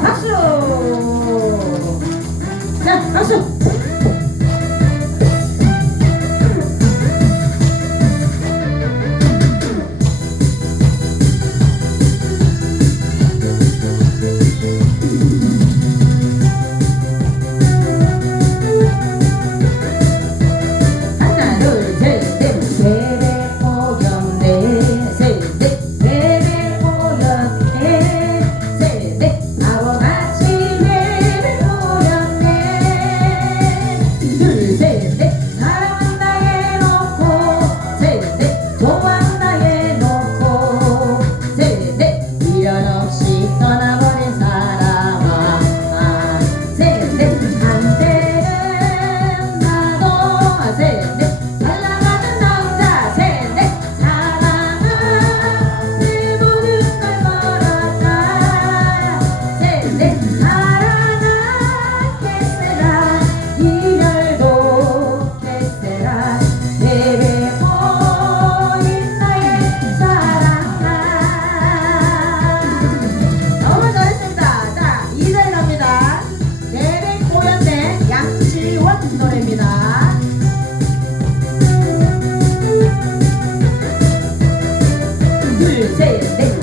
박수! 자, 박수! day, day.